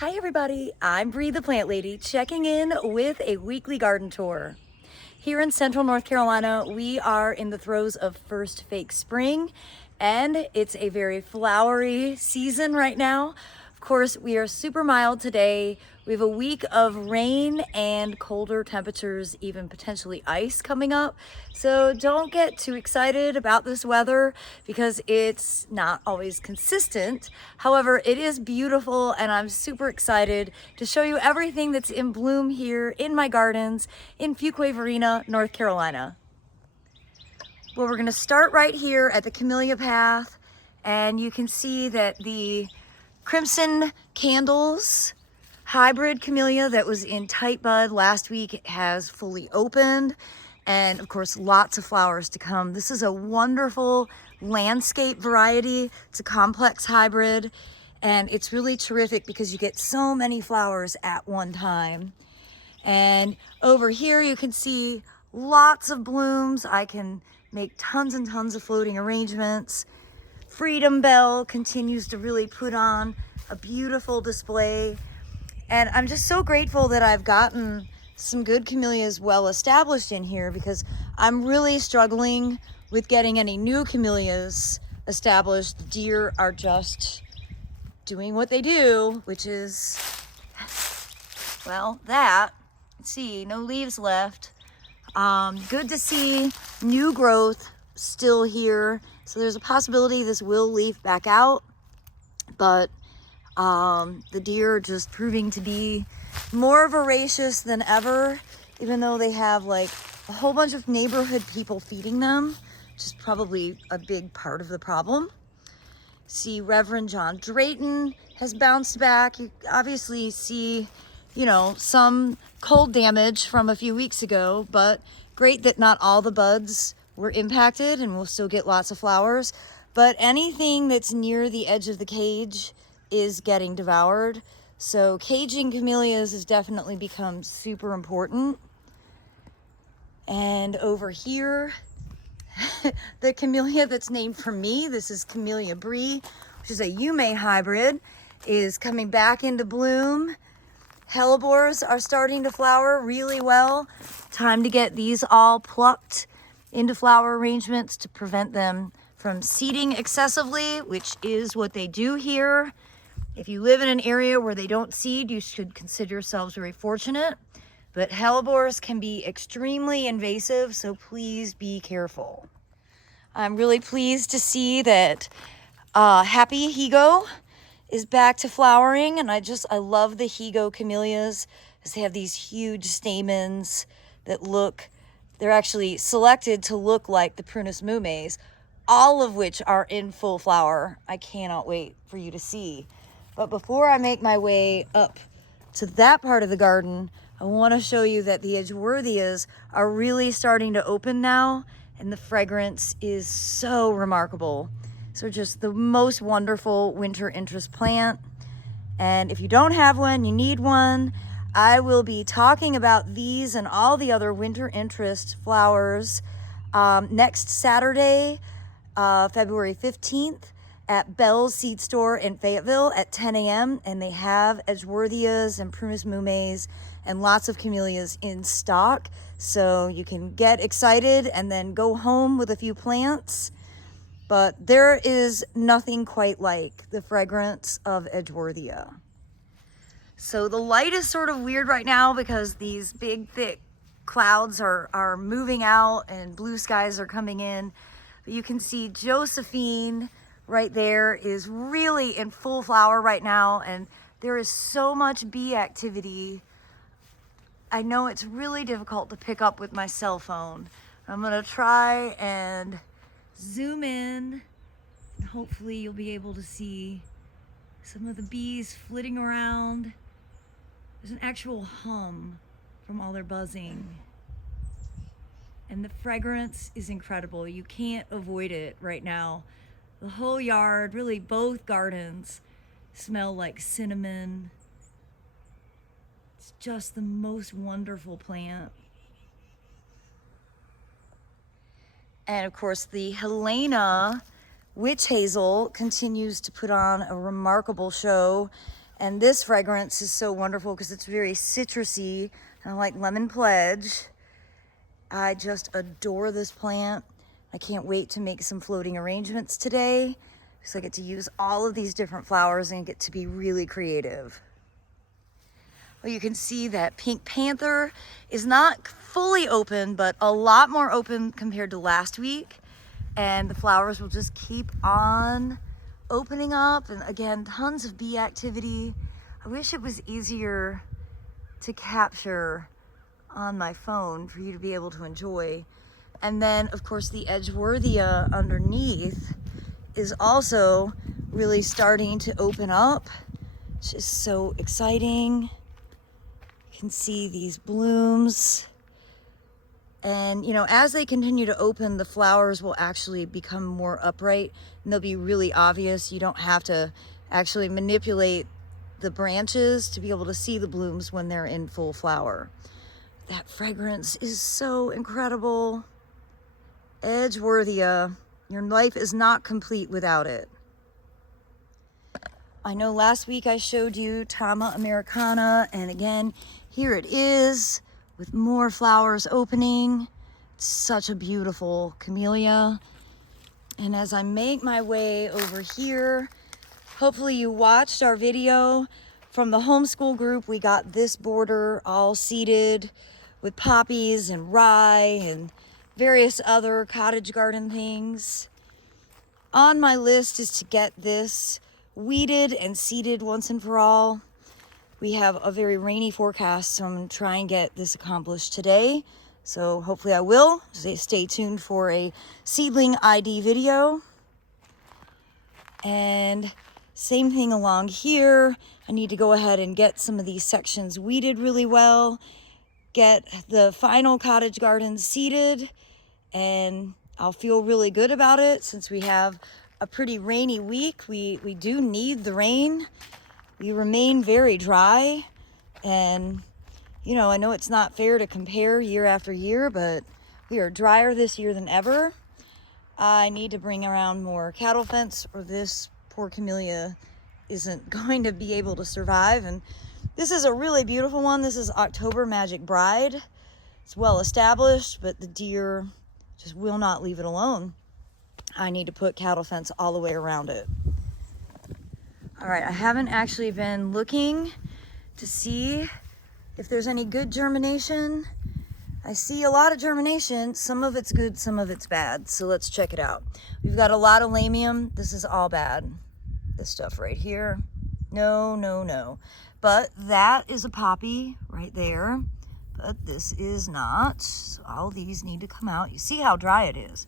Hi everybody, I'm Bree the Plant Lady checking in with a weekly garden tour. Here in central North Carolina, we are in the throes of first fake spring and it's a very flowery season right now. Of course, we are super mild today. We have a week of rain and colder temperatures, even potentially ice coming up. So don't get too excited about this weather because it's not always consistent. However, it is beautiful and I'm super excited to show you everything that's in bloom here in my gardens in Fuquay-Varina, North Carolina. Well, we're gonna start right here at the camellia path, and you can see that the Crimson Candles hybrid camellia that was in tight bud last week has fully opened, and of course lots of flowers to come. This is a wonderful landscape variety. It's a complex hybrid and it's really terrific because you get so many flowers at one time. And over here you can see lots of blooms. I can make tons and tons of floating arrangements. Freedom Bell continues to really put on a beautiful display. And I'm just so grateful that I've gotten some good camellias well established in here because I'm really struggling with getting any new camellias established. The deer are just doing what they do, which is, well, that. Let's see, no leaves left. Good to see new growth still here. So there's a possibility this will leaf back out, but the deer are just proving to be more voracious than ever, even though they have like a whole bunch of neighborhood people feeding them, which is probably a big part of the problem. See, Reverend John Drayton has bounced back. You obviously see, some cold damage from a few weeks ago, but great that not all the buds were impacted and we'll still get lots of flowers. But anything that's near the edge of the cage is getting devoured. So caging camellias has definitely become super important. And over here, the camellia that's named for me, this is Camellia Brie, which is a Yume hybrid, is coming back into bloom. Hellebores are starting to flower really well. Time to get these all plucked into flower arrangements to prevent them from seeding excessively, which is what they do here. If you live in an area where they don't seed, you should consider yourselves very fortunate. But hellebores can be extremely invasive, so please be careful. I'm really pleased to see that Happy Higo is back to flowering, and I love the Higo camellias because they have these huge stamens that they're actually selected to look like the Prunus mumes, all of which are in full flower. I cannot wait for you to see. But before I make my way up to that part of the garden, I want to show you that the Edgeworthias are really starting to open now, and the fragrance is so remarkable. So just the most wonderful winter interest plant. And if you don't have one, you need one. I will be talking about these and all the other winter interest flowers next Saturday, February 15th at Bell's Seed Store in Fayetteville at 10 a.m. And they have Edgeworthias and Prunus mumes and lots of camellias in stock. So you can get excited and then go home with a few plants. But there is nothing quite like the fragrance of Edgeworthia. So the light is sort of weird right now because these big, thick clouds are moving out and blue skies are coming in. But you can see Josephine right there is really in full flower right now, and there is so much bee activity. I know it's really difficult to pick up with my cell phone. I'm gonna try and zoom in, and hopefully you'll be able to see some of the bees flitting around. There's an actual hum from all their buzzing. And the fragrance is incredible. You can't avoid it right now. The whole yard, really both gardens, smell like cinnamon. It's just the most wonderful plant. And of course, the Helena witch hazel continues to put on a remarkable show. And this fragrance is so wonderful because it's very citrusy, kind of like lemon pledge. I just adore this plant. I can't wait to make some floating arrangements today because I get to use all of these different flowers and get to be really creative. Well, you can see that Pink Panther is not fully open, but a lot more open compared to last week. And the flowers will just keep on opening up. And again, tons of bee activity. I wish it was easier to capture on my phone for you to be able to enjoy. And then of course the Edgeworthia underneath is also really starting to open up. It's just so exciting. You can see these blooms. And you know, as they continue to open, the flowers will actually become more upright and they'll be really obvious. You don't have to actually manipulate the branches to be able to see the blooms when they're in full flower. That fragrance is so incredible. Edgeworthia, your life is not complete without it. I know last week I showed you Tama Americana, and again, here it is with more flowers opening. It's such a beautiful camellia. And as I make my way over here, hopefully you watched our video from the homeschool group. We got this border all seeded with poppies and rye and various other cottage garden things. On my list is to get this weeded and seeded once and for all. We have a very rainy forecast, so I'm going to try and get this accomplished today. So hopefully I will. Stay tuned for a seedling ID video. And same thing along here. I need to go ahead and get some of these sections weeded really well, get the final cottage garden seeded, and I'll feel really good about it. Since we have a pretty rainy week, we do need the rain. We remain very dry, and you know, I know it's not fair to compare year after year, but we are drier this year than ever. I need to bring around more cattle fence or this poor camellia isn't going to be able to survive. And this is a really beautiful one. This is October Magic Bride. It's well established, but the deer just will not leave it alone. I need to put cattle fence all the way around it. All right, I haven't actually been looking to see if there's any good germination. I see a lot of germination. Some of it's good, some of it's bad. So let's check it out. We've got a lot of lamium. This is all bad. This stuff right here. No, no, no. But that is a poppy right there. But this is not. So all these need to come out. You see how dry it is.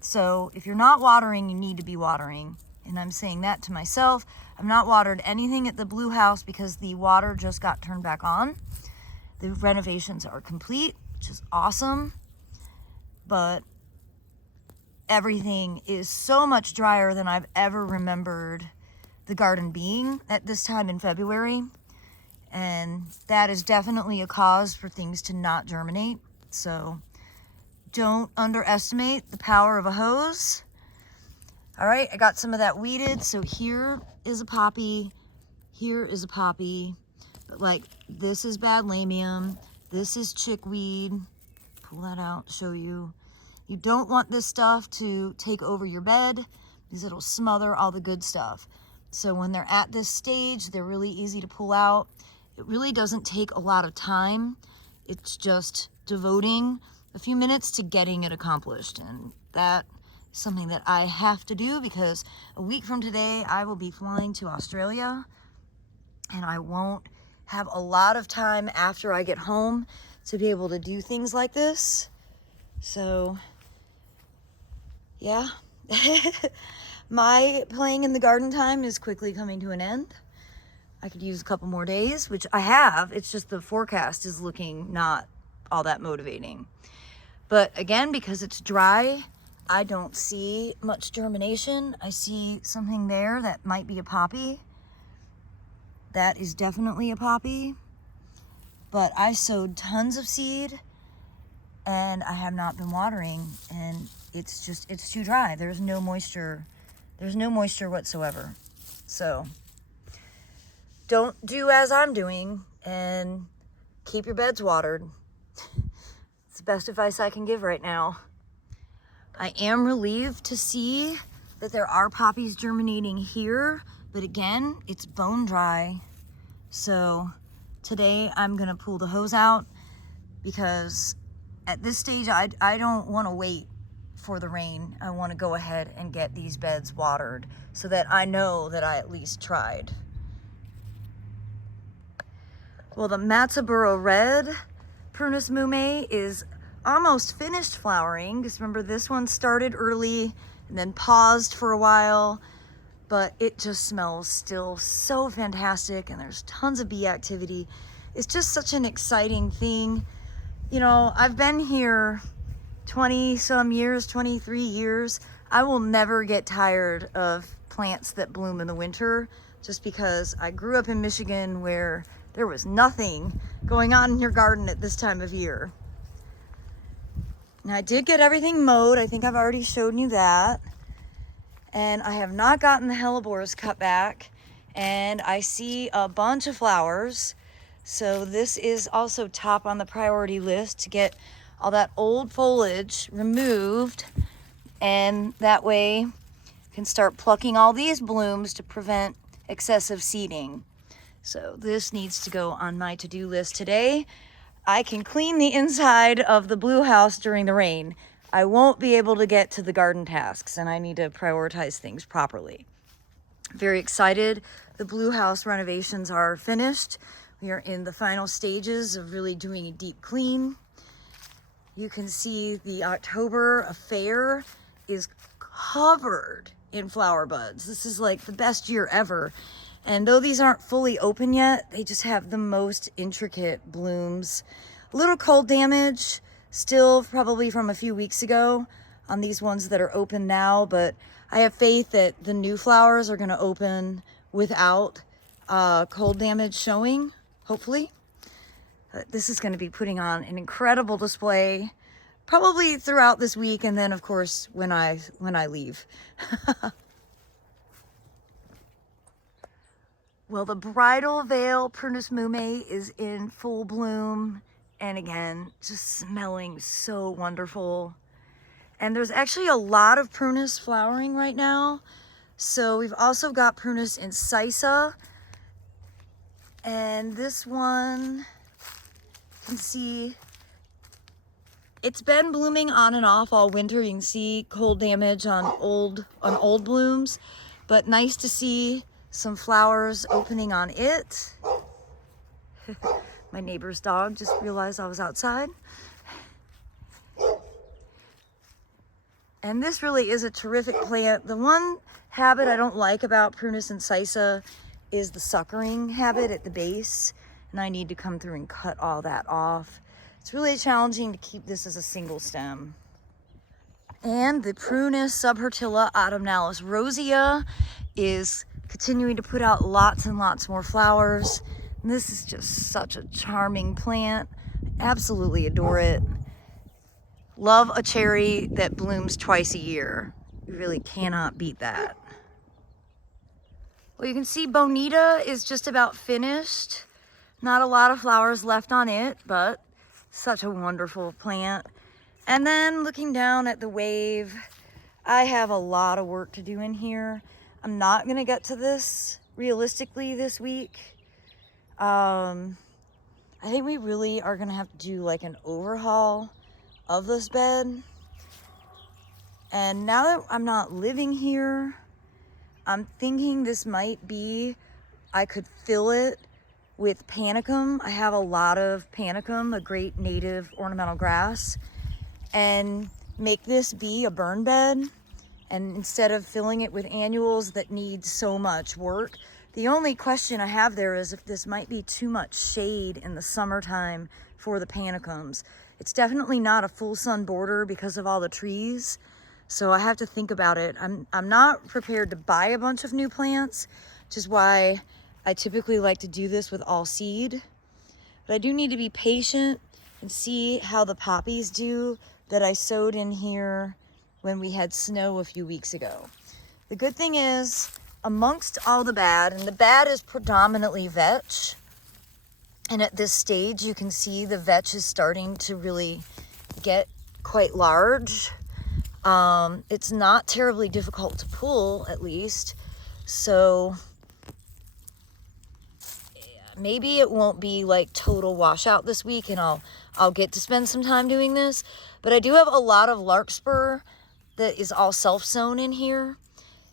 So if you're not watering, you need to be watering. And I'm saying that to myself. I've not watered anything at the Blue House because the water just got turned back on. The renovations are complete, which is awesome. But everything is so much drier than I've ever remembered the garden being at this time in February. And that is definitely a cause for things to not germinate. So don't underestimate the power of a hose. All right, I got some of that weeded. So here is a poppy, here is a poppy, but like this is bad lamium, this is chickweed. Pull that out, show you. You don't want this stuff to take over your bed because it'll smother all the good stuff. So when they're at this stage, they're really easy to pull out. It really doesn't take a lot of time. It's just devoting a few minutes to getting it accomplished. And that something that I have to do because a week from today I will be flying to Australia and I won't have a lot of time after I get home to be able to do things like this. So yeah, my playing in the garden time is quickly coming to an end. I could use a couple more days, which I have. It's just the forecast is looking not all that motivating. But again, because it's dry, I don't see much germination. I see something there that might be a poppy. That is definitely a poppy. But I sowed tons of seed and I have not been watering, and it's too dry. There's no moisture. There's no moisture whatsoever. So don't do as I'm doing and keep your beds watered. It's the best advice I can give right now. I am relieved to see that there are poppies germinating here, but again, it's bone dry. So today I'm gonna pull the hose out because at this stage, I don't wanna wait for the rain. I wanna go ahead and get these beds watered so that I know that I at least tried. Well, the Matsuboro Red Prunus mume is almost finished flowering. Just remember, this one started early and then paused for a while, but it just smells still so fantastic and there's tons of bee activity. It's just such an exciting thing. You know, I've been here 20 some years, 23 years. I will never get tired of plants that bloom in the winter just because I grew up in Michigan where there was nothing going on in your garden at this time of year. Now I did get everything mowed. I think I've already shown you that. And I have not gotten the hellebores cut back. And I see a bunch of flowers. So this is also top on the priority list to get all that old foliage removed. And that way you can start plucking all these blooms to prevent excessive seeding. So this needs to go on my to-do list today. I can clean the inside of the blue house during the rain. I won't be able to get to the garden tasks and I need to prioritize things properly. Very excited. The blue house renovations are finished. We are in the final stages of really doing a deep clean. You can see the October affair is covered in flower buds. This is like the best year ever. And though these aren't fully open yet, they just have the most intricate blooms. A little cold damage still probably from a few weeks ago on these ones that are open now, but I have faith that the new flowers are gonna open without cold damage showing, hopefully. This is gonna be putting on an incredible display, probably throughout this week, and then of course when I leave. Well, the Bridal Veil Prunus mume is in full bloom. And again, just smelling so wonderful. And there's actually a lot of Prunus flowering right now. So we've also got Prunus incisa. And this one, you can see, it's been blooming on and off all winter. You can see cold damage on old blooms, but nice to see some flowers opening on it. My neighbor's dog just realized I was outside. And this really is a terrific plant. The one habit I don't like about Prunus incisa is the suckering habit at the base. And I need to come through and cut all that off. It's really challenging to keep this as a single stem. And the Prunus subhirtilla autumnalis rosea is continuing to put out lots and lots more flowers. And this is just such a charming plant. Absolutely adore it. Love a cherry that blooms twice a year. You really cannot beat that. Well, you can see Bonita is just about finished. Not a lot of flowers left on it, but such a wonderful plant. And then looking down at the wave, I have a lot of work to do in here. I'm not gonna get to this realistically this week. I think we really are gonna have to do like an overhaul of this bed. And now that I'm not living here, I'm thinking this might be, I could fill it with panicum. I have a lot of panicum, a great native ornamental grass, and make this be a burn bed. And instead of filling it with annuals that need so much work, the only question I have there is if this might be too much shade in the summertime for the panicums. It's definitely not a full sun border because of all the trees. So I have to think about it. I'm not prepared to buy a bunch of new plants, which is why I typically like to do this with all seed. But I do need to be patient and see how the poppies do that I sowed in here when we had snow a few weeks ago. The good thing is amongst all the bad, and the bad is predominantly vetch. And at this stage, you can see the vetch is starting to really get quite large. It's not terribly difficult to pull, at least. So maybe it won't be like total washout this week, and I'll get to spend some time doing this. But I do have a lot of larkspur that is all self-sown in here.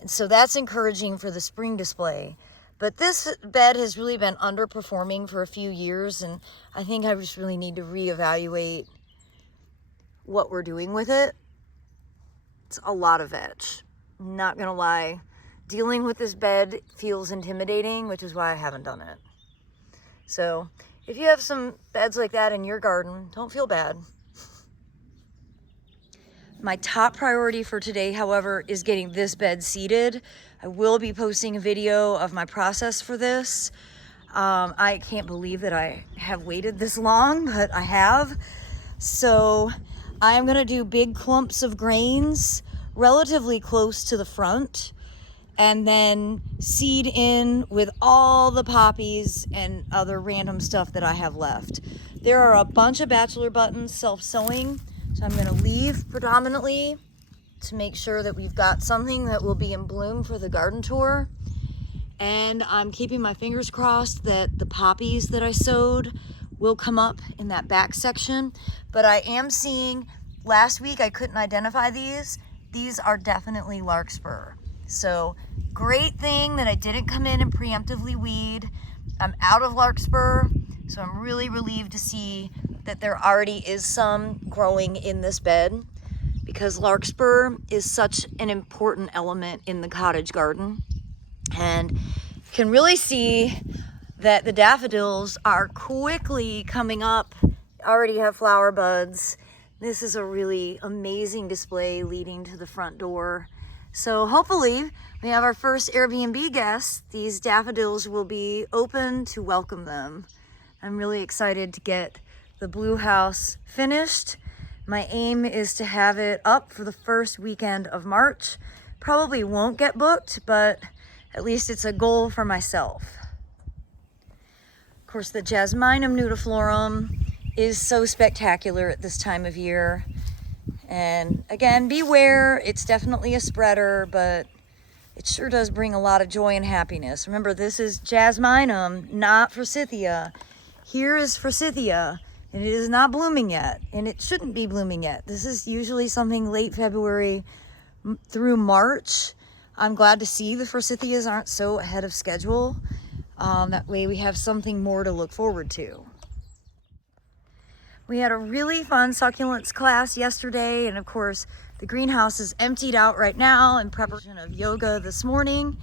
And so that's encouraging for the spring display. But this bed has really been underperforming for a few years, and I think I just really need to reevaluate what we're doing with it. It's a lot of vetch. Not gonna lie. Dealing with this bed feels intimidating, which is why I haven't done it. So if you have some beds like that in your garden, don't feel bad. My top priority for today, however, is getting this bed seeded. I will be posting a video of my process for this. I can't believe that I have waited this long, but I have. So I am gonna do big clumps of grains relatively close to the front, and then seed in with all the poppies and other random stuff that I have left. There are a bunch of bachelor buttons self-sowing, so I'm gonna leave predominantly to make sure that we've got something that will be in bloom for the garden tour. And I'm keeping my fingers crossed that the poppies that I sowed will come up in that back section. But I am seeing, last week I couldn't identify these. These are definitely larkspur. So great thing that I didn't come in and preemptively weed. I'm out of larkspur, so I'm really relieved to see that there already is some growing in this bed, because larkspur is such an important element in the cottage garden. And you can really see that the daffodils are quickly coming up, already have flower buds. This is a really amazing display leading to the front door. So hopefully we have our first Airbnb guests. These daffodils will be open to welcome them. I'm really excited to get the blue house finished. My aim is to have it up for the first weekend of March. Probably won't get booked, but at least it's a goal for myself. Of course, the Jasminum nudiflorum is so spectacular at this time of year. And again, beware, it's definitely a spreader, but it sure does bring a lot of joy and happiness. Remember, this is Jasminum, not Forsythia. Here is Forsythia, and it is not blooming yet, and it shouldn't be blooming yet. This is usually something late February through March. I'm glad to see the Forsythias aren't so ahead of schedule. That way we have something more to look forward to. We had a really fun succulents class yesterday, and of course the greenhouse is emptied out right now in preparation of yoga this morning.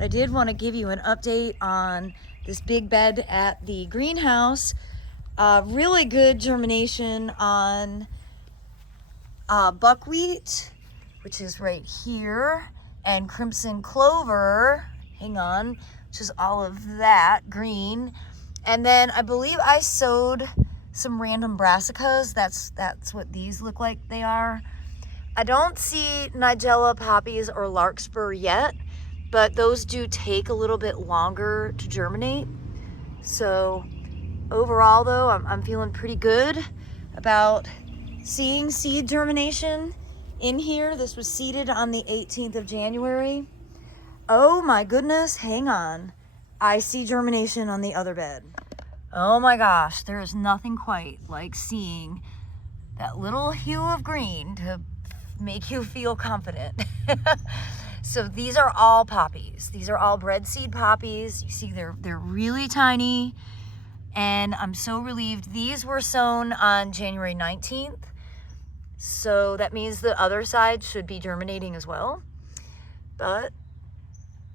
I did want to give you an update on this big bed at the greenhouse. Really good germination on buckwheat, which is right here, and crimson clover, hang on, which is all of that green. And then I believe I sowed some random brassicas. That's what these look like they are. I don't see Nigella poppies or larkspur yet, but those do take a little bit longer to germinate. So overall though, I'm feeling pretty good about seeing seed germination in here. This was seeded on the 18th of January. Oh my goodness, hang on. I see germination on the other bed. Oh my gosh, there is nothing quite like seeing that little hue of green to make you feel confident. So these are all poppies. These are all bread seed poppies. You see they're really tiny, and I'm so relieved. These were sown on January 19th. So that means the other side should be germinating as well. But,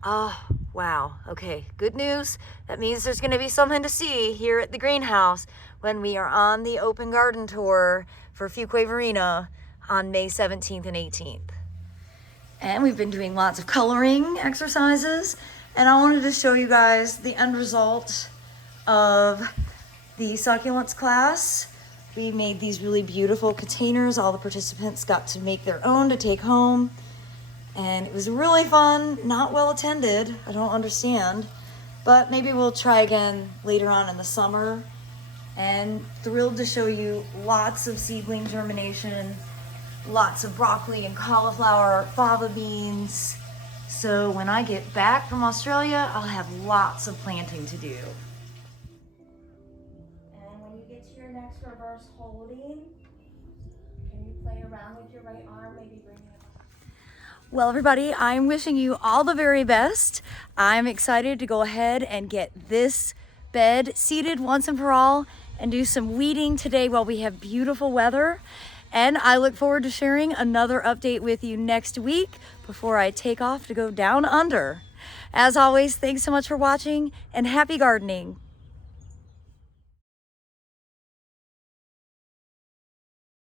oh, wow. Okay, good news. That means there's gonna be something to see here at the greenhouse when we are on the open garden tour for Fuquay-Varina on May 17th and 18th. And we've been doing lots of coloring exercises, and I wanted to show you guys the end result of the succulents class. We made these really beautiful containers. All the participants got to make their own to take home. and it was really fun, not well attended. I don't understand, but maybe we'll try again later on in the summer. And thrilled to show you lots of seedling germination, lots of broccoli and cauliflower, fava beans. So when I get back from Australia, I'll have lots of planting to do. And when you get to your next reverse holding, can you play around with your right arm, maybe bring it up? Well, everybody, I'm wishing you all the very best. I'm excited to go ahead and get this bed seeded once and for all and do some weeding today while we have beautiful weather. And I look forward to sharing another update with you next week before I take off to go down under. As always, thanks so much for watching and happy gardening.